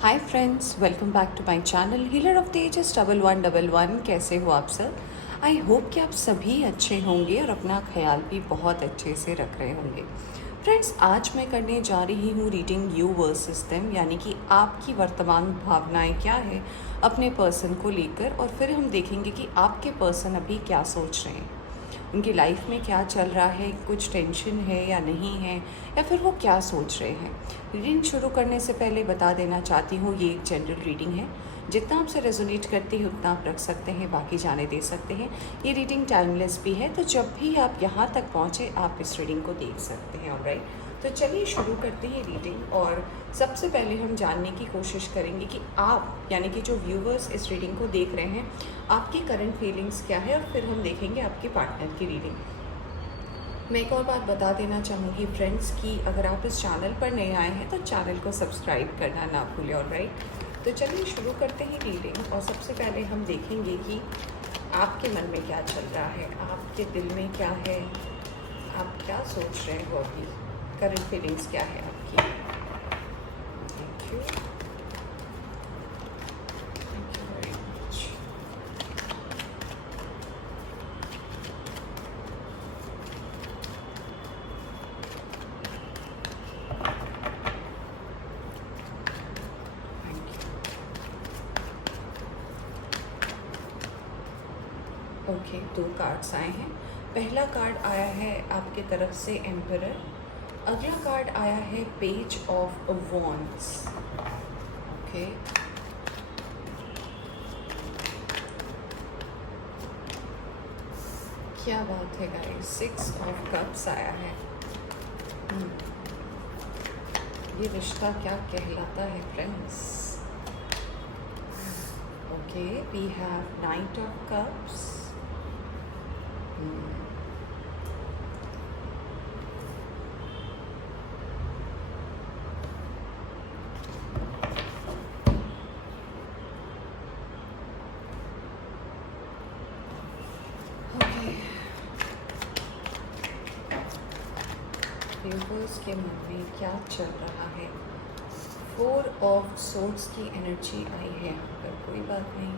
Hi friends, welcome back to my channel healer of the ages 1111। कैसे हो आप सब? आई होप कि आप सभी अच्छे होंगे और अपना ख्याल भी बहुत अच्छे से रख रहे होंगे। फ्रेंड्स, आज मैं करने जा रही हूँ रीडिंग यू वर्सेस देम, यानी कि आपकी वर्तमान भावनाएं क्या है अपने पर्सन को लेकर, और फिर हम देखेंगे कि आपके पर्सन अभी क्या सोच रहे हैं, उनकी लाइफ में क्या चल रहा है, कुछ टेंशन है या नहीं है, या फिर वो क्या सोच रहे हैं। रीडिंग शुरू करने से पहले बता देना चाहती हूँ, ये एक जनरल रीडिंग है। जितना आपसे रेजोनेट करती है उतना आप रख सकते हैं, बाकी जाने दे सकते हैं। ये रीडिंग टाइमलेस भी है, तो जब भी आप यहाँ तक पहुँचे आप इस रीडिंग को देख सकते हैं। ऑलराइट, तो चलिए शुरू करते हैं रीडिंग। और सबसे पहले हम जानने की कोशिश करेंगे कि आप, यानी कि जो व्यूवर्स इस रीडिंग को देख रहे हैं, आपकी करंट फीलिंग्स क्या है, और फिर हम देखेंगे आपके पार्टनर की रीडिंग। मैं एक और बात बता देना चाहूँगी फ्रेंड्स कि अगर आप इस चैनल पर नए आए हैं तो चैनल को सब्सक्राइब करना ना भूलें। ऑलराइट, तो चलिए शुरू करते हैं रीडिंग। और सबसे पहले हम देखेंगे कि आपके मन में क्या चल रहा है, आपके दिल में क्या है, आप क्या सोच रहे हो अभी, करंट फीलिंग्स क्या है आपकी। Thank you, thank you very much. Okay, दो कार्ड्स आए हैं। पहला कार्ड आया है आपके तरफ से एम्परर, अगला कार्ड आया है पेज ऑफ वॉन्ड्स। ओके, क्या बात है गाइस, 6 ऑफ कप्स आया है। ये रिश्ता क्या कहलाता है friends. Okay, we have knight of cups. Viewers के मन में क्या चल रहा है। 4 ऑफ सोर्ड्स की एनर्जी आई है यहाँ पर। कोई बात नहीं,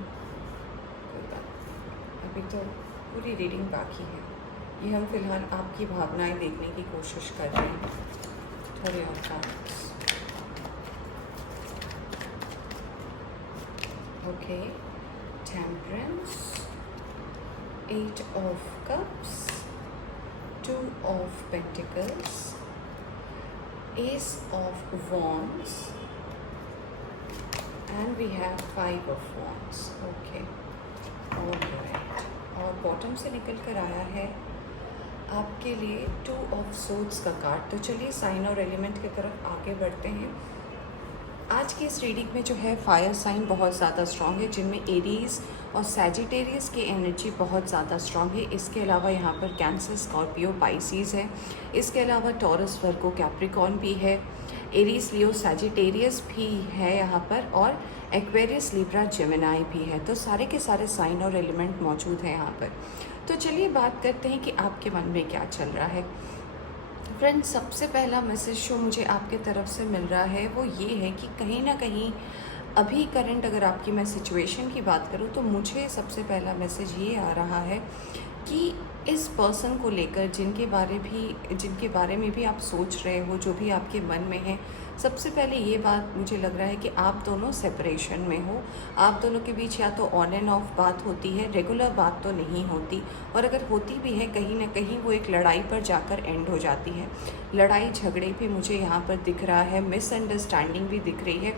कोई बात नहीं, अभी तो पूरी रीडिंग बाकी है। ये हम फिलहाल आपकी भावनाएं देखने की कोशिश कर रहे हैं। थोड़े और cards. Okay, temperance, 8 of cups, 2 of Pentacles, Ace of Wands, and we have 5 of Wands. Okay, alright. और बॉटम से निकल कर आया है आपके लिए 2 of Swords का कार्ड। तो चलिए साइन और एलिमेंट की तरफ आगे बढ़ते हैं। आज की इस रीडिंग में जो है फायर साइन बहुत ज़्यादा स्ट्रॉन्ग है, जिनमें एरीज और सैजिटेरियस की एनर्जी बहुत ज़्यादा स्ट्रॉन्ग है। इसके अलावा यहाँ पर कैंसर, स्कॉर्पियो, पाइसीज़ है। इसके अलावा टॉरस, वर्गो, कैप्रिकॉर्न भी है। एरीज, लियो, सैजिटेरियस भी है यहाँ पर, और एक्वेरियस, लिब्रा, जेमिनाई भी है। तो सारे के सारे साइन और एलिमेंट मौजूद हैं यहाँ पर। तो चलिए बात करते हैं कि आपके मन में क्या चल रहा है। फ्रेंड्स, सबसे पहला मैसेज जो मुझे आपके तरफ से मिल रहा है वो ये है कि कहीं ना कहीं अभी करंट, अगर आपकी मैं सिचुएशन की बात करूँ तो मुझे सबसे पहला मैसेज ये आ रहा है कि इस पर्सन को लेकर जिनके बारे में भी आप सोच रहे हो, जो भी आपके मन में है, सबसे पहले ये बात मुझे लग रहा है कि आप दोनों सेपरेशन में हो। आप दोनों के बीच या तो ऑन एंड ऑफ बात होती है, रेगुलर बात तो नहीं होती, और अगर होती भी है कहीं ना कहीं वो एक लड़ाई पर जाकर एंड हो जाती है। लड़ाई झगड़े भी मुझे यहाँ पर दिख रहा है, मिसअंडरस्टैंडिंग भी दिख रही है,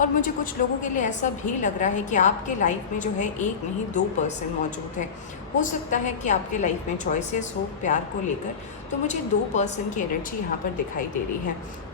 और मुझे कुछ लोगों के लिए ऐसा भी लग रहा है कि आपके लाइफ में जो है एक नहीं 2 पर्सन मौजूद है। हो सकता है कि आपके लाइफ में चॉइसेस हो प्यार को लेकर, तो मुझे 2 पर्सन की एनर्जी यहाँ पर दिखाई दे रही है।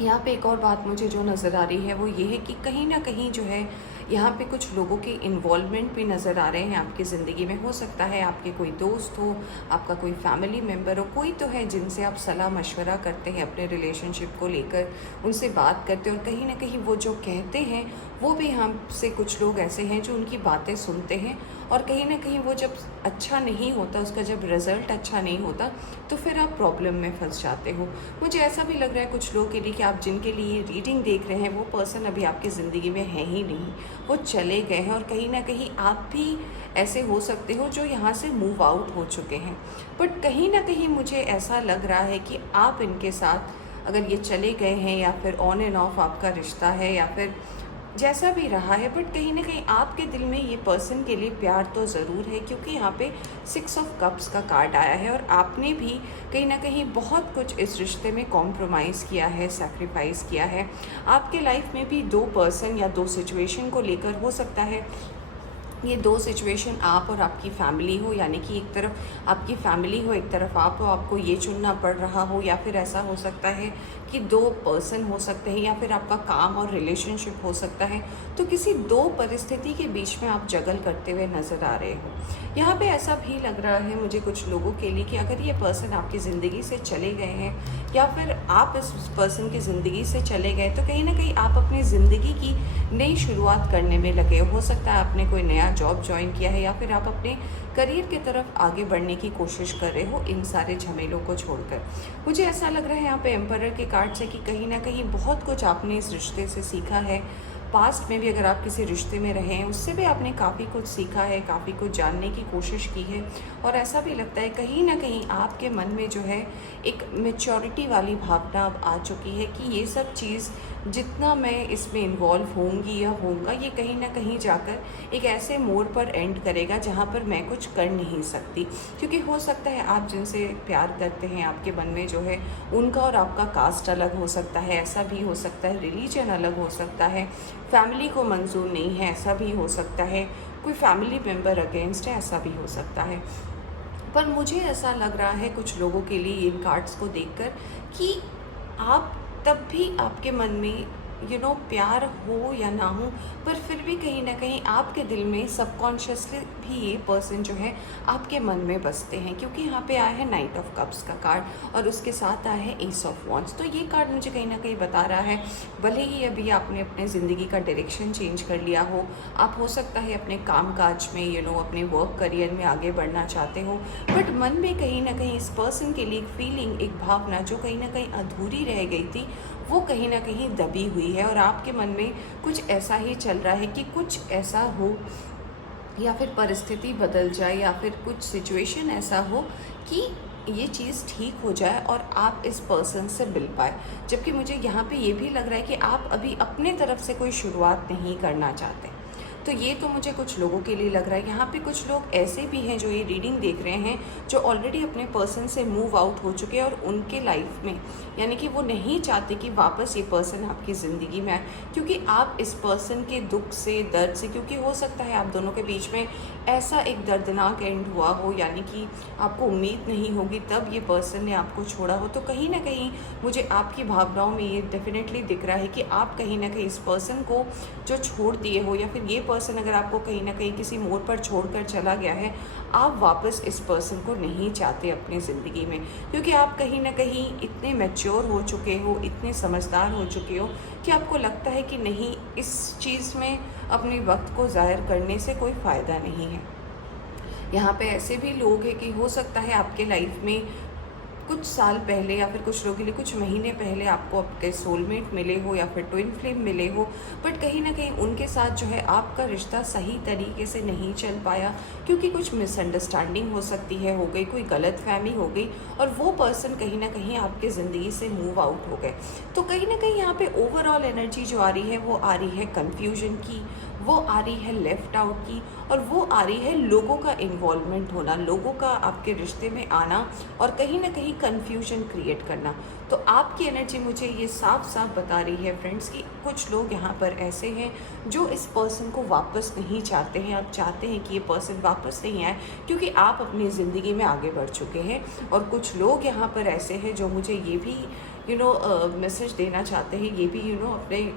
यहाँ पे एक और बात मुझे जो नज़र आ रही है वो ये है कि कहीं ना कहीं जो है यहाँ पे कुछ लोगों के इन्वॉल्वमेंट भी नज़र आ रहे हैं आपकी ज़िंदगी में। हो सकता है आपके कोई दोस्त हो, आपका कोई फैमिली मेम्बर हो, कोई तो है जिनसे आप सलाह मशवरा करते हैं अपने रिलेशनशिप को लेकर, उनसे बात करते हैं, और कहीं ना कहीं वो जो कहते हैं वो भी हमसे कुछ लोग ऐसे हैं जो उनकी बातें सुनते हैं और कहीं ना कहीं वो जब अच्छा नहीं होता, उसका जब रिज़ल्ट अच्छा नहीं होता, तो फिर आप प्रॉब्लम में फंस जाते हो। मुझे ऐसा भी लग रहा है कुछ लोगों के लिए कि आप जिनके लिए रीडिंग देख रहे हैं वो पर्सन अभी आपकी ज़िंदगी में है ही नहीं, वो चले गए हैं। और कहीं ना कहीं आप भी ऐसे हो सकते हो जो यहाँ से मूव आउट हो चुके हैं। बट कहीं ना कहीं मुझे ऐसा लग रहा है कि आप इनके साथ अगर ये चले गए हैं या फिर ऑन एंड ऑफ आपका रिश्ता है या फिर जैसा भी रहा है, बट कहीं ना कहीं आपके दिल में ये पर्सन के लिए प्यार तो ज़रूर है, क्योंकि यहाँ पे 6 ऑफ कप्स का कार्ड आया है और आपने भी कहीं ना कहीं बहुत कुछ इस रिश्ते में कॉम्प्रोमाइज़ किया है, सैक्रिफाइस किया है। आपके लाइफ में भी 2 पर्सन या 2 सिचुएशन को लेकर हो सकता है ये 2 सिचुएशन आप और आपकी फैमिली हो, यानी कि एक तरफ आपकी फैमिली हो, एक तरफ आप हो, आपको ये चुनना पड़ रहा हो, या फिर ऐसा हो सकता है कि 2 पर्सन हो सकते हैं, या फिर आपका काम और रिलेशनशिप हो सकता है। तो किसी 2 परिस्थिति के बीच में आप जगल करते हुए नज़र आ रहे हो। यहाँ पे ऐसा भी लग रहा है मुझे कुछ लोगों के लिए कि अगर ये पर्सन आपकी ज़िंदगी से चले गए हैं या फिर आप इस पर्सन की ज़िंदगी से चले गए, तो कहीं ना कहीं आप अपनी ज़िंदगी की नई शुरुआत करने में लगे हो सकता है आपने कोई नया जॉब ज्वाइन किया है या फिर आप अपने करियर की तरफ आगे बढ़ने की कोशिश कर रहे हो इन सारे झमेलों को छोड़कर। मुझे ऐसा लग रहा है यहाँ पे एम्परर के कार्ड से कि कहीं ना कहीं बहुत कुछ आपने इस रिश्ते से सीखा है। पास्ट में भी अगर आप किसी रिश्ते में रहे हैं उससे भी आपने काफ़ी कुछ सीखा है, काफ़ी कुछ जानने की कोशिश की है। और ऐसा भी लगता है कहीं ना कहीं आपके मन में जो है एक मैच्योरिटी वाली भावना अब आ चुकी है कि ये सब चीज़ जितना मैं इसमें इन्वॉल्व होंगी या होऊंगा, ये कहीं ना कहीं जाकर एक ऐसे मोड़ पर एंड करेगा जहाँ पर मैं कुछ कर नहीं सकती। क्योंकि हो सकता है आप जिनसे प्यार करते हैं आपके मन में जो है उनका और आपका कास्ट अलग हो सकता है, ऐसा भी हो सकता है, रिलीजन अलग हो सकता है, फैमिली को मंजूर नहीं है, ऐसा भी हो सकता है, कोई फैमिली मेम्बर अगेंस्ट है, ऐसा भी हो सकता है। पर मुझे ऐसा लग रहा है कुछ लोगों के लिए इन कार्ड्स को देखकर कि आप तब भी आपके मन में प्यार हो या ना हो, पर फिर भी कहीं ना कहीं आपके दिल में सबकॉन्शियसली भी ये पर्सन जो है आपके मन में बसते हैं। क्योंकि यहाँ पे आया है नाइट ऑफ कप्स का कार्ड और उसके साथ आया है एस ऑफ वॉन्ड्स। तो ये कार्ड मुझे कहीं ना कहीं बता रहा है भले ही अभी आपने अपने ज़िंदगी का डायरेक्शन चेंज कर लिया हो, आप हो सकता है अपने काम काज में अपने वर्क करियर में आगे बढ़ना चाहते हो, बट मन में कहीं ना कहीं इस पर्सन के लिए एक फीलिंग, एक भावना जो कहीं ना कहीं अधूरी रह गई थी, वो कहीं ना कहीं दबी हुई है। और आपके मन में कुछ ऐसा ही चल रहा है कि कुछ ऐसा हो या फिर परिस्थिति बदल जाए या फिर कुछ सिचुएशन ऐसा हो कि ये चीज़ ठीक हो जाए और आप इस पर्सन से मिल पाए। जबकि मुझे यहाँ पे ये भी लग रहा है कि आप अभी अपने तरफ से कोई शुरुआत नहीं करना चाहते। तो ये तो मुझे कुछ लोगों के लिए लग रहा है। यहाँ पे कुछ लोग ऐसे भी हैं जो ये रीडिंग देख रहे हैं जो ऑलरेडी अपने पर्सन से मूव आउट हो चुके हैं और उनके लाइफ में यानी कि वो नहीं चाहते कि वापस ये पर्सन आपकी ज़िंदगी में आए, क्योंकि आप इस पर्सन के दुख से, दर्द से, क्योंकि हो सकता है आप दोनों के बीच में ऐसा एक दर्दनाक एंड हुआ हो, यानी कि आपको उम्मीद नहीं होगी तब ये पर्सन ने आपको छोड़ा हो। तो कहीं ना कहीं मुझे आपकी भावनाओं में ये डेफिनेटली दिख रहा है कि आप कहीं ना कहीं इस पर्सन को जो छोड़ दिए हो, या फिर ये पर्सन अगर आपको कहीं ना कहीं किसी मोड़ पर छोड़कर चला गया है, आप वापस इस पर्सन को नहीं चाहते अपनी ज़िंदगी में, क्योंकि आप कहीं ना कहीं इतने मैच्योर हो चुके हो, इतने समझदार हो चुके हो कि आपको लगता है कि नहीं, इस चीज़ में अपने वक्त को ज़ाहिर करने से कोई फ़ायदा नहीं है। यहाँ पे ऐसे भी लोग हैं कि हो सकता है आपके लाइफ में कुछ साल पहले या फिर कुछ लोगों के लिए कुछ महीने पहले आपको आपके सोलमेट मिले हो या फिर ट्विन फ्लेम मिले हो, बट कहीं ना कहीं उनके साथ जो है आपका रिश्ता सही तरीके से नहीं चल पाया, क्योंकि कुछ मिसअंडरस्टैंडिंग हो सकती है, हो गई, कोई गलतफहमी हो गई और वो पर्सन कहीं ना कहीं आपके ज़िंदगी से मूव आउट हो गए। तो कहीं ना कहीं यहाँ पे ओवरऑल एनर्जी जो आ रही है वो आ रही है कन्फ्यूजन की, वो आ रही है लेफ़्ट आउट की, और वो आ रही है लोगों का इन्वॉल्वमेंट होना, लोगों का आपके रिश्ते में आना और कहीं ना कहीं कन्फ्यूजन क्रिएट करना। तो आपकी एनर्जी मुझे ये साफ साफ बता रही है फ्रेंड्स कि कुछ लोग यहाँ पर ऐसे हैं जो इस पर्सन को वापस नहीं चाहते हैं। आप चाहते हैं कि ये पर्सन वापस नहीं आए क्योंकि आप अपनी ज़िंदगी में आगे बढ़ चुके हैं। और कुछ लोग यहाँ पर ऐसे हैं जो मुझे ये भी मैसेज देना चाहते हैं, ये भी अपने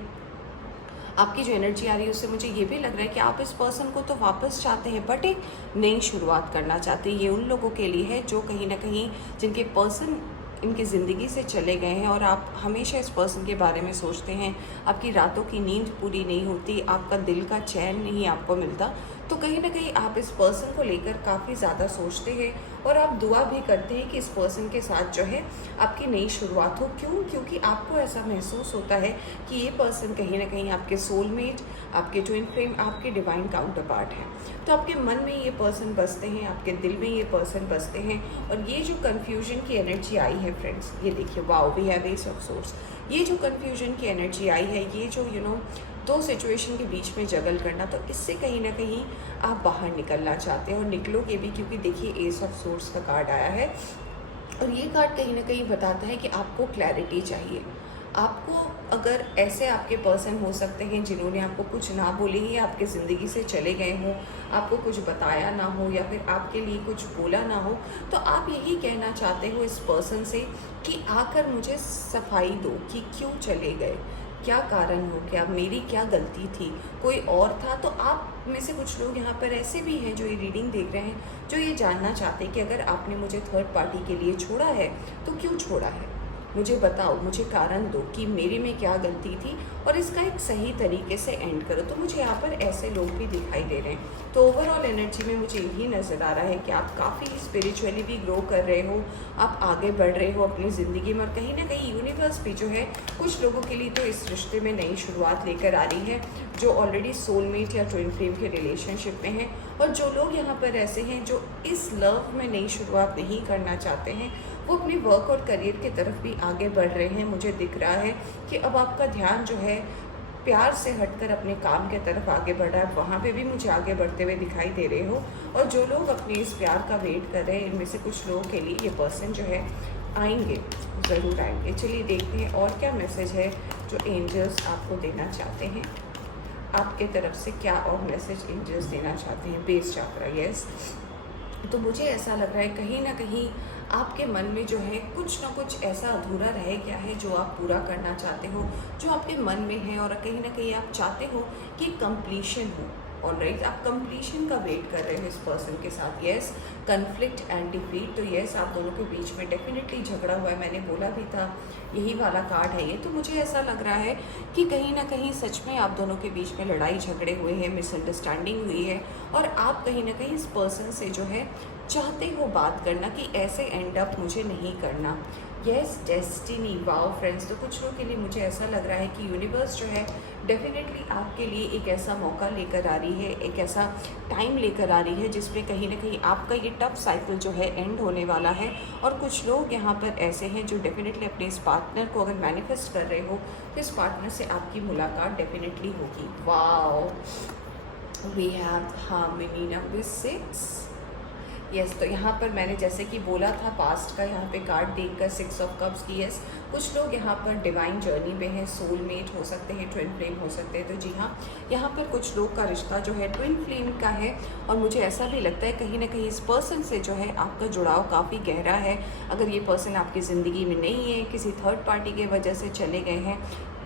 आपकी जो एनर्जी आ रही है उससे मुझे ये भी लग रहा है कि आप इस पर्सन को तो वापस चाहते हैं बट एक नई शुरुआत करना चाहते हैं। ये उन लोगों के लिए है जो कहीं ना कहीं जिनके पर्सन इनकी ज़िंदगी से चले गए हैं और आप हमेशा इस पर्सन के बारे में सोचते हैं, आपकी रातों की नींद पूरी नहीं होती, आपका दिल का चैन नहीं आपको मिलता, तो कहीं ना कहीं आप इस पर्सन को लेकर काफ़ी ज़्यादा सोचते हैं और आप दुआ भी करते हैं कि इस पर्सन के साथ जो है आपकी नई शुरुआत हो। क्यों? क्योंकि आपको ऐसा महसूस होता है कि ये पर्सन कहीं ना कहीं आपके सोलमेट, आपके ट्विन फ्लेम, आपके डिवाइन काउंटर पार्ट हैं। तो आपके मन में ये पर्सन बसते हैं, आपके दिल में ये पर्सन बसते हैं। और ये जो कन्फ्यूजन की एनर्जी आई है फ्रेंड्स, ये देखिए, wow, we have ace of swords. ये जो कन्फ्यूजन की एनर्जी आई है, ये जो दो सिचुएशन के बीच में जगल करना, तो इससे कहीं ना कहीं आप बाहर निकलना चाहते हैं और निकलोगे भी, क्योंकि देखिए एस ऑफ सोर्स का कार्ड आया है और ये कार्ड कहीं ना कहीं बताता है कि आपको क्लैरिटी चाहिए। आपको अगर ऐसे आपके पर्सन हो सकते हैं जिन्होंने आपको कुछ ना बोले ही आपके ज़िंदगी से चले गए हों, आपको कुछ बताया ना हो या फिर आपके लिए कुछ बोला ना हो, तो आप यही कहना चाहते हो इस पर्सन से कि आकर मुझे सफाई दो कि क्यों चले गए, क्या कारण हो गया, मेरी क्या गलती थी, कोई और था। तो आप में से कुछ लोग यहाँ पर ऐसे भी हैं जो ये रीडिंग देख रहे हैं, जो ये जानना चाहते हैं कि अगर आपने मुझे थर्ड पार्टी के लिए छोड़ा है तो क्यों छोड़ा है, मुझे बताओ, मुझे कारण दो कि मेरे में क्या गलती थी और इसका एक सही तरीके से एंड करो। तो मुझे यहाँ पर ऐसे लोग भी दिखाई दे रहे हैं। तो ओवरऑल एनर्जी में मुझे यही नज़र आ रहा है कि आप काफ़ी स्पिरिचुअली भी ग्रो कर रहे हो, आप आगे बढ़ रहे हो अपनी ज़िंदगी में, और कहीं ना कहीं यूनिवर्स भी जो है कुछ लोगों के लिए तो इस रिश्ते में नई शुरुआत लेकर आ रही है, जो ऑलरेडी सोलमेट या ट्विन फ्लेम के रिलेशनशिप में हैं। और जो लोग यहाँ पर ऐसे हैं जो इस लव में नई शुरुआत नहीं करना चाहते हैं, वो अपने वर्क और करियर की तरफ भी आगे बढ़ रहे हैं। मुझे दिख रहा है कि अब आपका ध्यान जो है प्यार से हटकर अपने काम के तरफ आगे बढ़ रहा है, वहाँ पे भी मुझे आगे बढ़ते हुए दिखाई दे रहे हो। और जो लोग अपने इस प्यार का वेट कर रहे हैं, इनमें से कुछ लोगों के लिए ये पर्सन जो है आएंगे, ज़रूर आएंगे। चलिए देखते हैं और क्या मैसेज है जो एंजल्स आपको देना चाहते हैं, आपके तरफ से क्या और मैसेज एंजल्स देना चाहते हैं। Base chakra, yes. तो मुझे ऐसा लग रहा है कहीं ना कहीं आपके मन में जो है कुछ ना कुछ ऐसा अधूरा रह गया है जो आप पूरा करना चाहते हो, जो आपके मन में है, और कहीं ना कहीं आप चाहते हो कि कंप्लीशन हो। ऑलराइट, आप कंप्लीशन का वेट कर रहे हो इस पर्सन के साथ। Yes, conflict and defeat. तो यस, आप दोनों के बीच में डेफिनेटली झगड़ा हुआ है, मैंने बोला भी था, यही वाला कार्ड है ये। तो मुझे ऐसा लग रहा है कि कहीं ना कहीं सच में आप दोनों के बीच में लड़ाई झगड़े हुए हैं, मिसअंडरस्टैंडिंग हुई है, और आप कहीं ना कहीं इस पर्सन से जो है चाहते हो बात करना कि ऐसे एंड अप मुझे नहीं करना। Yes, destiny, wow friends. तो कुछ लोगों के लिए मुझे ऐसा लग रहा है कि यूनिवर्स जो है डेफिनेटली आपके लिए एक ऐसा मौका लेकर आ रही है, एक ऐसा टाइम लेकर आ रही है जिसमें कहीं ना कहीं आपका ये टफ साइकिल जो है एंड होने वाला है। और कुछ लोग यहाँ पर ऐसे हैं जो डेफिनेटली अपने इस पार्टनर को अगर मैनिफेस्ट कर रहे हो तो इस पार्टनर से आपकी मुलाकात डेफिनेटली होगी। Wow, we have harmony number 6। Yes, तो यहाँ पर मैंने जैसे कि बोला था पास्ट का यहाँ पे कार्ड देखकर 6 ऑफ कप्स की। यस, कुछ लोग यहाँ पर डिवाइन जर्नी में हैं, सोलमेट हो सकते हैं, ट्विन फ्लेम हो सकते हैं। तो जी हाँ, यहाँ पर कुछ लोग का रिश्ता जो है ट्विन फ्लेम का है, और मुझे ऐसा भी लगता है कहीं ना कहीं इस पर्सन से जो है आपका जुड़ाव काफ़ी गहरा है। अगर ये पर्सन आपकी ज़िंदगी में नहीं है, किसी थर्ड पार्टी के वजह से चले गए हैं,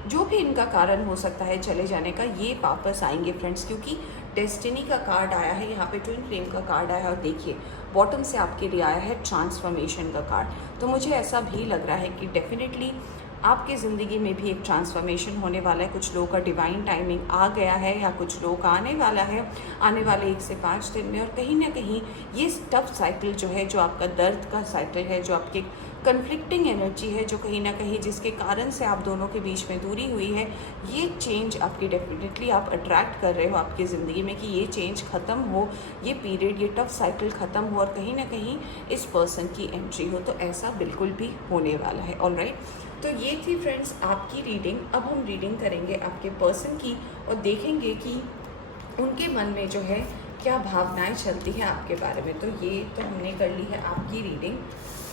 जो भी इनका कारण हो सकता है चले जाने का, ये वापस आएंगे फ्रेंड्स, क्योंकि डेस्टिनी का कार्ड आया है, यहाँ पे ट्विन फ्लेम का कार्ड आया है, और देखिए बॉटम से आपके लिए आया है ट्रांसफॉर्मेशन का कार्ड। तो मुझे ऐसा भी लग रहा है कि डेफिनेटली आपकी ज़िंदगी में भी एक ट्रांसफॉर्मेशन होने वाला है। कुछ लोगों का डिवाइन टाइमिंग आ गया है, या कुछ लोगों का आने वाला है आने वाले 1 से 5 दिन में। और कहीं ना कहीं ये टफ साइकिल जो है, जो आपका दर्द का साइकिल है, जो आपकी कन्फ्लिक्टिंग एनर्जी है, जो कहीं ना कहीं जिसके कारण से आप दोनों के बीच में दूरी हुई है, ये चेंज आपकी डेफिनेटली आप अट्रैक्ट कर रहे हो आपकी ज़िंदगी में कि ये चेंज ख़त्म हो, ये पीरियड, ये टफ साइकिल ख़त्म हो, और कहीं ना कहीं इस पर्सन की एंट्री हो। तो ऐसा बिल्कुल भी होने वाला है। ऑलराइट, तो ये थी फ्रेंड्स आपकी रीडिंग। अब हम रीडिंग करेंगे आपके पर्सन की और देखेंगे कि उनके मन में जो है क्या भावनाएं चलती हैं आपके बारे में। तो ये तो हमने कर ली है आपकी रीडिंग।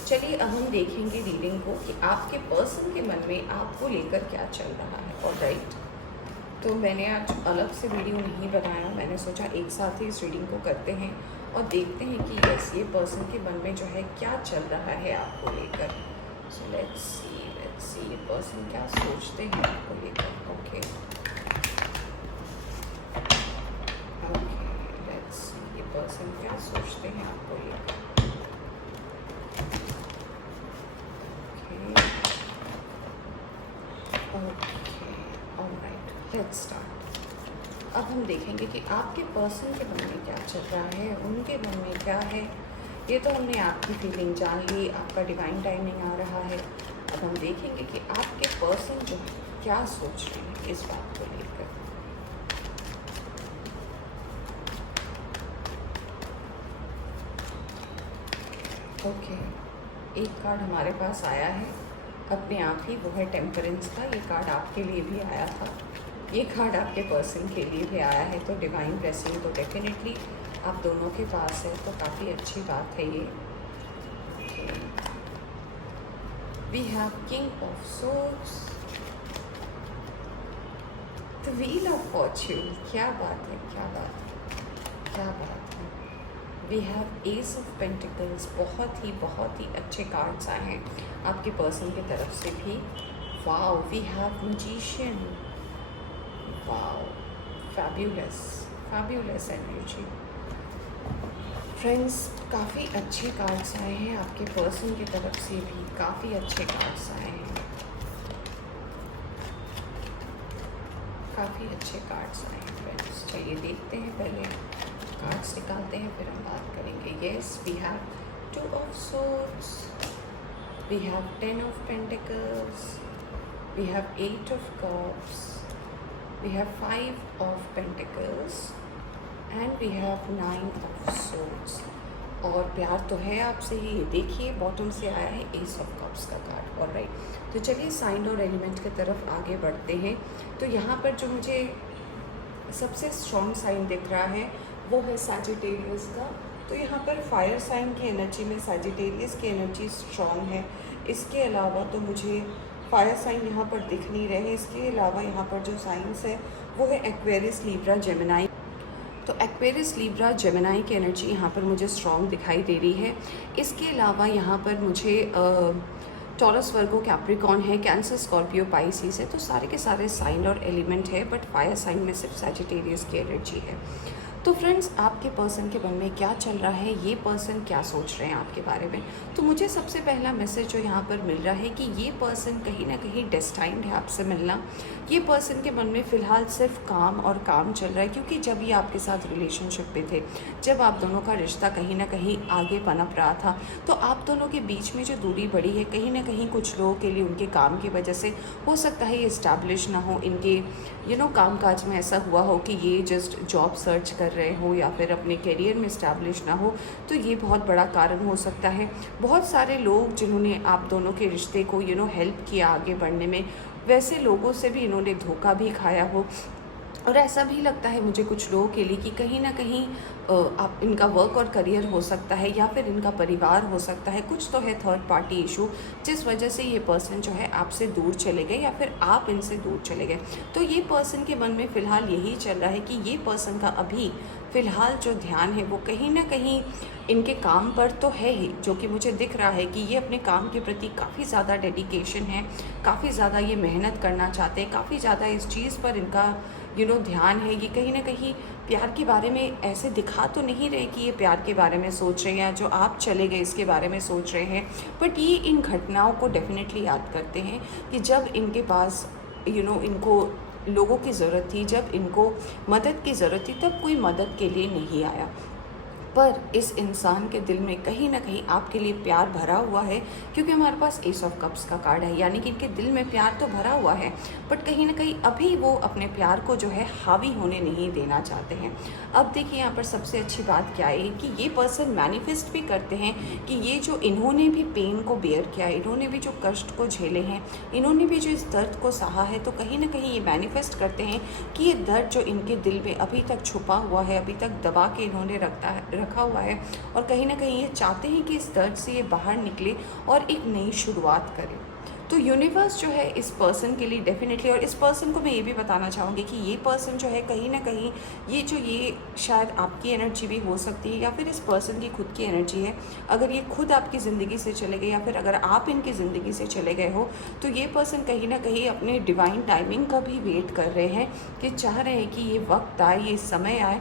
चलिए अब हम देखेंगे रीडिंग को कि आपके पर्सन के मन में आपको लेकर क्या चल रहा है। ऑलराइट, तो मैंने आज अलग से वीडियो नहीं बनाया, मैंने सोचा एक साथ ही इस रीडिंग को करते हैं और देखते हैं कि यस, ये पर्सन के मन में जो है क्या चल रहा है आपको लेकर। सो लेट्स सी ये पर्सन क्या सोचते हैं आपको लेकर। ओके, लेट्स सी ये पर्सन क्या सोचते हैं आपको लेकर। Let's start. अब हम देखेंगे कि आपके पर्सन के मन में क्या चल रहा है, उनके मन में क्या है। ये तो हमने आपकी फीलिंग जान ली, आपका डिवाइन टाइमिंग आ रहा है। अब हम देखेंगे कि आपके पर्सन जो है क्या सोच रहे हैं इस बात को लेकर। ओके, एक कार्ड हमारे पास आया है अपने आप ही, वो है टेम्परेंस का। ये कार्ड आपके लिए भी आया था, ये कार्ड आपके पर्सन के लिए भी आया है। तो डिवाइन ब्लेसिंग तो डेफिनेटली आप दोनों के पास है, तो काफ़ी अच्छी बात है ये। We have king of swords, the wheel of fortune. क्या बात है, क्या बात है, क्या बात है। We have ace of pentacles, बहुत ही अच्छे कार्ड्स आए हैं आपके पर्सन की तरफ से भी। Wow, we have magician, wow, fabulous, fabulous energy. Friends, काफ़ी अच्छे कार्ड्स आए हैं आपके पर्सन की तरफ से भी, काफ़ी अच्छे कार्ड्स आए हैं, काफ़ी अच्छे कार्ड्स आए हैं फ्रेंड्स। चलिए देखते हैं, पहले कार्ड्स निकालते हैं फिर हम बात करेंगे। Yes, we have 2 of swords, we have 10 of pentacles, we have 8 of cups, we have 5 of pentacles and we have 9 of swords. और प्यार तो है आपसे ही, देखिए बॉटम से आया है एस ऑफ कप्स का कार्ड। ऑलराइट, तो चलिए साइन और एलिमेंट की तरफ आगे बढ़ते हैं। तो यहाँ पर जो मुझे सबसे स्ट्रॉन्ग साइन दिख रहा है वो है सैजिटेरियस का। तो यहाँ पर फायर साइन की एनर्जी में सैजिटेरियस की एनर्जी स्ट्रॉन्ग है। इसके अलावा तो मुझे फायर साइन यहाँ पर दिख नहीं रहे। इसके अलावा यहाँ पर जो साइंस है वो है एक्वेरियस, लिब्रा, जेमिनाई। तो एक्वेरियस, लिब्रा, जेमिनाई की एनर्जी यहाँ पर मुझे स्ट्रॉन्ग दिखाई दे रही है। इसके अलावा यहाँ पर मुझे टॉरस, वर्गो, कैप्रिकॉन है, कैंसर, स्कॉर्पियो, पाइसिस है। तो सारे के सारे साइन और एलिमेंट है, बट फायर साइन में सिर्फ सैजिटेरियस की एनर्जी है। तो फ्रेंड्स, आपके पर्सन के मन में क्या चल रहा है, ये पर्सन क्या सोच रहे हैं आपके बारे में। तो मुझे सबसे पहला मैसेज जो यहाँ पर मिल रहा है कि ये पर्सन कहीं ना कहीं डेस्टाइंड है आपसे मिलना। ये पर्सन के मन में फ़िलहाल सिर्फ काम और काम चल रहा है, क्योंकि जब ये आपके साथ रिलेशनशिप में थे, जब आप दोनों का रिश्ता कहीं ना कहीं आगे पनप रहा था, तो आप दोनों के बीच में जो दूरी बढ़ी है, कहीं ना कहीं कुछ लोगों के लिए उनके काम की वजह से हो सकता है ये इस्टेब्लिश ना हो। इनके काम काज में ऐसा हुआ हो कि ये जस्ट जॉब सर्च कर रहे हो या फिर अपने करियर में इस्टेब्लिश ना हो, तो ये बहुत बड़ा कारण हो सकता है। बहुत सारे लोग जिन्होंने आप दोनों के रिश्ते को हेल्प किया आगे बढ़ने में, वैसे लोगों से भी इन्होंने धोखा भी खाया हो। और ऐसा भी लगता है मुझे कुछ लोगों के लिए कि कहीं ना कहीं आप इनका वर्क और करियर हो सकता है या फिर इनका परिवार हो सकता है, कुछ तो है थर्ड पार्टी इशू, जिस वजह से ये पर्सन जो है आपसे दूर चले गए या फिर आप इनसे दूर चले गए। तो ये पर्सन के मन में फ़िलहाल यही चल रहा है कि ये पर्सन का अभी फ़िलहाल जो ध्यान है वो कहीं ना कहीं इनके काम पर तो है ही, जो कि मुझे दिख रहा है कि ये अपने काम के प्रति काफ़ी ज़्यादा डेडिकेशन है, काफ़ी ज़्यादा ये मेहनत करना चाहते हैं, काफ़ी ज़्यादा इस चीज़ पर इनका ध्यान है। ये कहीं ना कहीं प्यार के बारे में ऐसे दिखा तो नहीं रहे कि ये प्यार के बारे में सोच रहे हैं या जो आप चले गए इसके बारे में सोच रहे हैं, बट ये इन घटनाओं को डेफिनेटली याद करते हैं कि जब इनके पास इनको लोगों की ज़रूरत थी, जब इनको मदद की ज़रूरत थी, तब कोई मदद के लिए नहीं आया। पर इस इंसान के दिल में कहीं ना कहीं आपके लिए प्यार भरा हुआ है, क्योंकि हमारे पास एस ऑफ कप्स का कार्ड है, यानी कि इनके दिल में प्यार तो भरा हुआ है, बट कहीं ना कहीं अभी वो अपने प्यार को जो है हावी होने नहीं देना चाहते हैं। अब देखिए यहाँ पर सबसे अच्छी बात क्या है कि ये पर्सन मैनिफेस्ट भी करते हैं कि ये जो इन्होंने भी पेन को बेयर किया, इन्होंने भी जो कष्ट को झेले हैं, इन्होंने भी जो इस दर्द को सहा है, तो कहीं ना कहीं ये मैनिफेस्ट करते हैं कि ये दर्द जो इनके दिल में अभी तक छुपा हुआ है, अभी तक दबा के इन्होंने रखा हुआ है, और कहीं ना कहीं ये चाहते हैं कि इस दर्द से ये बाहर निकले और एक नई शुरुआत करें। तो यूनिवर्स जो है इस पर्सन के लिए डेफिनेटली, और इस पर्सन को मैं ये भी बताना चाहूँगी कि ये पर्सन जो है कहीं ना कहीं ये शायद आपकी एनर्जी भी हो सकती है या फिर इस पर्सन की खुद की एनर्जी है। अगर ये खुद आपकी ज़िंदगी से चले गए या फिर अगर आप इनकी ज़िंदगी से चले गए हो, तो ये पर्सन कहीं ना कहीं अपने डिवाइन टाइमिंग का भी वेट कर रहे हैं, कि चाह रहे हैं कि ये वक्त आए, ये समय आए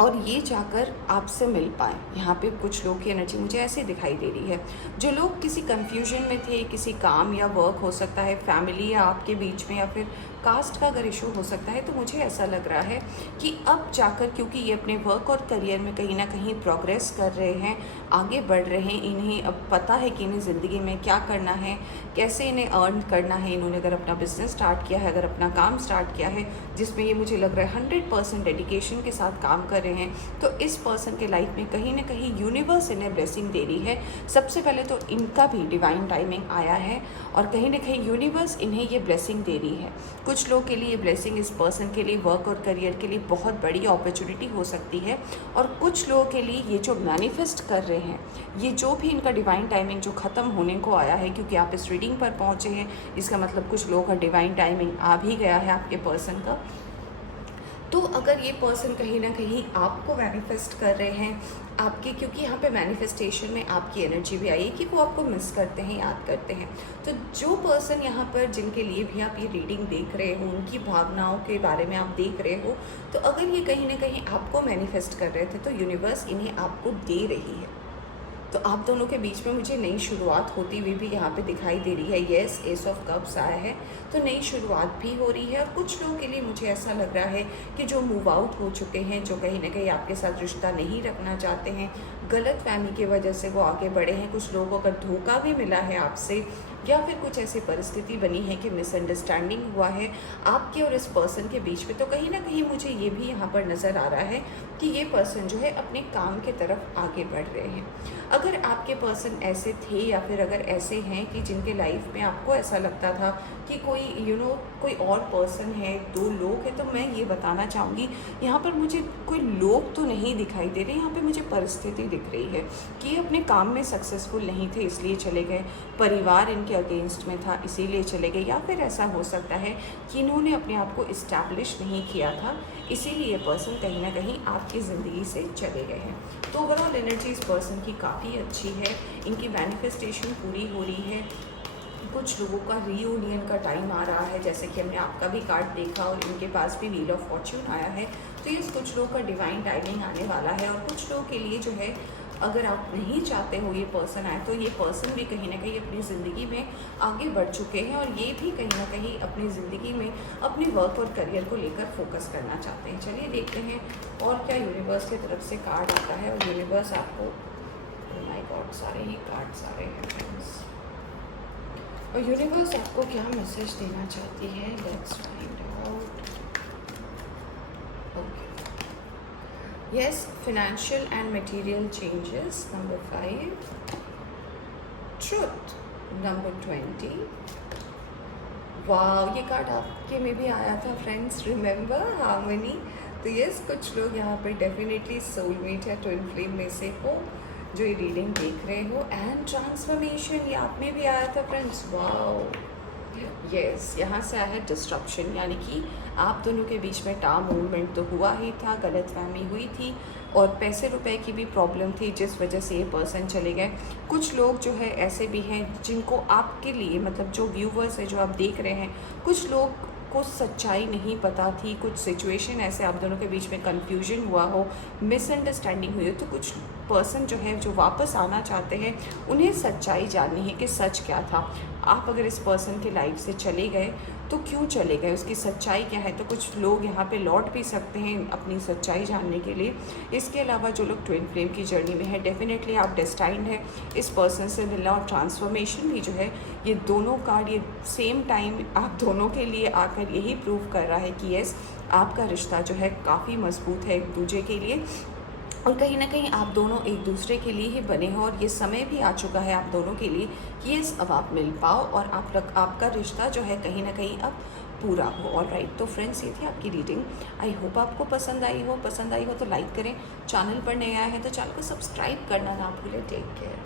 और ये जाकर आपसे मिल पाए। यहाँ पे कुछ लोगों की एनर्जी मुझे ऐसे दिखाई दे रही है, जो लोग किसी कंफ्यूजन में थे, किसी काम या वर्क हो सकता है, फैमिली या आपके बीच में, या फिर कास्ट का अगर इशू हो सकता है तो मुझे ऐसा लग रहा है कि अब जाकर, क्योंकि ये अपने वर्क और करियर में कहीं ना कहीं प्रोग्रेस कर रहे हैं, आगे बढ़ रहे हैं, इन्हें अब पता है कि इन्हें ज़िंदगी में क्या करना है, कैसे इन्हें अर्न करना है। इन्होंने अगर अपना बिजनेस स्टार्ट किया है, अगर अपना काम स्टार्ट किया है जिसमें ये मुझे लग रहा है 100% डेडिकेशन के साथ काम कर रहे हैं, तो इस पर्सन के लाइफ में कहीं ना कहीं यूनिवर्स इन्हें ब्लेसिंग दे रही है। सबसे पहले तो इनका भी डिवाइन टाइमिंग आया है और कहीं ना कहीं यूनिवर्स इन्हें ये ब्लेसिंग दे रही है। कुछ लोग के लिए ये ब्लेसिंग इस पर्सन के लिए वर्क और करियर के लिए बहुत बड़ी अपॉर्चुनिटी हो सकती है, और कुछ लोगों के लिए ये जो मैनिफेस्ट कर रहे हैं, ये जो भी इनका डिवाइन टाइमिंग जो ख़त्म होने को आया है, क्योंकि आप इस रीडिंग पर पहुँचे हैं, इसका मतलब कुछ लोगों का डिवाइन टाइमिंग आ भी गया है आपके पर्सन का। तो अगर ये पर्सन कहीं ना कहीं आपको मैनिफेस्ट कर रहे हैं आपके, क्योंकि यहाँ पे मैनिफेस्टेशन में आपकी एनर्जी भी आई है कि वो आपको मिस करते हैं, याद करते हैं। तो जो पर्सन यहाँ पर जिनके लिए भी आप ये रीडिंग देख रहे हो, उनकी भावनाओं के बारे में आप देख रहे हो, तो अगर ये कहीं ना कहीं आपको मैनिफेस्ट कर रहे थे तो यूनिवर्स इन्हें आपको दे रही है। तो आप दोनों के बीच में मुझे नई शुरुआत होती हुई भी यहाँ पे दिखाई दे रही है। येस, एस ऑफ कप्स आया है, तो नई शुरुआत भी हो रही है। और कुछ लोगों के लिए मुझे ऐसा लग रहा है कि जो मूव आउट हो चुके हैं, जो कहीं ना कहीं आपके साथ रिश्ता नहीं रखना चाहते हैं, गलत फहमी की वजह से वो आगे बढ़े हैं। कुछ लोगों को अगर धोखा भी मिला है आपसे, या फिर कुछ ऐसी परिस्थिति बनी है कि मिसअंडरस्टैंडिंग हुआ है आपके और इस पर्सन के बीच में, तो कहीं ना कहीं मुझे ये भी यहाँ पर नज़र आ रहा है कि ये पर्सन जो है अपने काम के तरफ आगे बढ़ रहे हैं। अगर आपके पर्सन ऐसे थे या फिर अगर ऐसे हैं कि जिनके लाइफ में आपको ऐसा लगता था कि कोई कोई और पर्सन है, दो लोग हैं, तो मैं ये बताना चाहूँगी यहाँ पर मुझे कोई लोग तो नहीं दिखाई दे रहे, यहाँ पे मुझे परिस्थिति दिख रही है कि ये अपने काम में सक्सेसफुल नहीं थे इसलिए चले गए, परिवार इनके अगेंस्ट में था इसीलिए चले गए, या फिर ऐसा हो सकता है कि इन्होंने अपने आप को इस्टेब्लिश नहीं किया था इसीलिए ये पर्सन कहीं ना कहीं आपकी ज़िंदगी से चले गए हैं। तो ओवरऑल एनर्जी इस पर्सन की काफ़ी अच्छी है, इनकी मैनिफेस्टेशन पूरी हो रही है। कुछ लोगों का रीयूनियन का टाइम आ रहा है, जैसे कि हमने आपका भी कार्ड देखा और इनके पास भी व्हील ऑफ फॉर्च्यून आया है, तो ये कुछ लोगों का डिवाइन टाइमिंग आने वाला है। और कुछ लोगों के लिए जो है, अगर आप नहीं चाहते हो ये पर्सन आए, तो ये पर्सन भी कहीं ना कहीं अपनी ज़िंदगी में आगे बढ़ चुके हैं और ये भी कहीं ना कहीं अपनी ज़िंदगी में अपने वर्क और करियर को लेकर फोकस करना चाहते हैं। चलिए देखते हैं और क्या यूनिवर्स की तरफ से कार्ड आता है। और यूनिवर्स आपको, माय गॉड, सारे ही कार्ड्स आ रहे हैं फ्रेंड्स, और यूनिवर्स आपको क्या मैसेज देना चाहती है, let's find out. Okay, yes, financial and material changes, number 5, truth, number 20। वाह, ये कार्ड आपके में भी आया था फ्रेंड्स, रिमेंबर हार्मनी। तो यस, कुछ लोग यहाँ पर डेफिनेटली सोलमेट या ट्विन फ्लेम में से हो जो ये रीडिंग देख रहे हो। एंड ट्रांसफॉर्मेशन, ये आप में भी आया था फ्रेंड्स, वाओ। यस, यहाँ से आया है डिस्ट्रप्शन, यानी कि आप दोनों के बीच में टाम मूवमेंट तो हुआ ही था, गलतफहमी हुई थी और पैसे रुपए की भी प्रॉब्लम थी जिस वजह से ये पर्सन चले गए। कुछ लोग जो है ऐसे भी हैं जिनको आपके लिए, मतलब जो व्यूवर्स है जो आप देख रहे हैं, कुछ लोग को सच्चाई नहीं पता थी, कुछ सिचुएशन ऐसे आप दोनों के बीच में कन्फ्यूजन हुआ हो, मिसअंडरस्टैंडिंग हुई हो, तो कुछ पर्सन जो है जो वापस आना चाहते हैं, उन्हें सच्चाई जाननी है कि सच क्या था। आप अगर इस पर्सन के लाइफ से चले गए तो क्यों चले गए, उसकी सच्चाई क्या है। तो कुछ लोग यहाँ पे लौट भी सकते हैं अपनी सच्चाई जानने के लिए। इसके अलावा जो लोग ट्विन फ्लेम की जर्नी में है, डेफिनेटली आप डेस्टाइंड है इस पर्सन से मिलना। और ट्रांसफॉर्मेशन भी जो है, ये दोनों कार्ड ये सेम टाइम आप दोनों के लिए आकर यही प्रूव कर रहा है कि यस, आपका रिश्ता जो है काफ़ी मजबूत है एक दूसरे के लिए, और कहीं ना कहीं आप दोनों एक दूसरे के लिए ही बने हो। और ये समय भी आ चुका है आप दोनों के लिए कि ये अब आप मिल पाओ और आपका रिश्ता जो है कहीं ना कहीं अब पूरा हो। ऑल राइट, तो फ्रेंड्स, ये थी आपकी रीडिंग। आई होप आपको पसंद आई हो तो लाइक करें, चैनल पर नए आए हैं तो चैनल को सब्सक्राइब करना ना भूलें। Take care.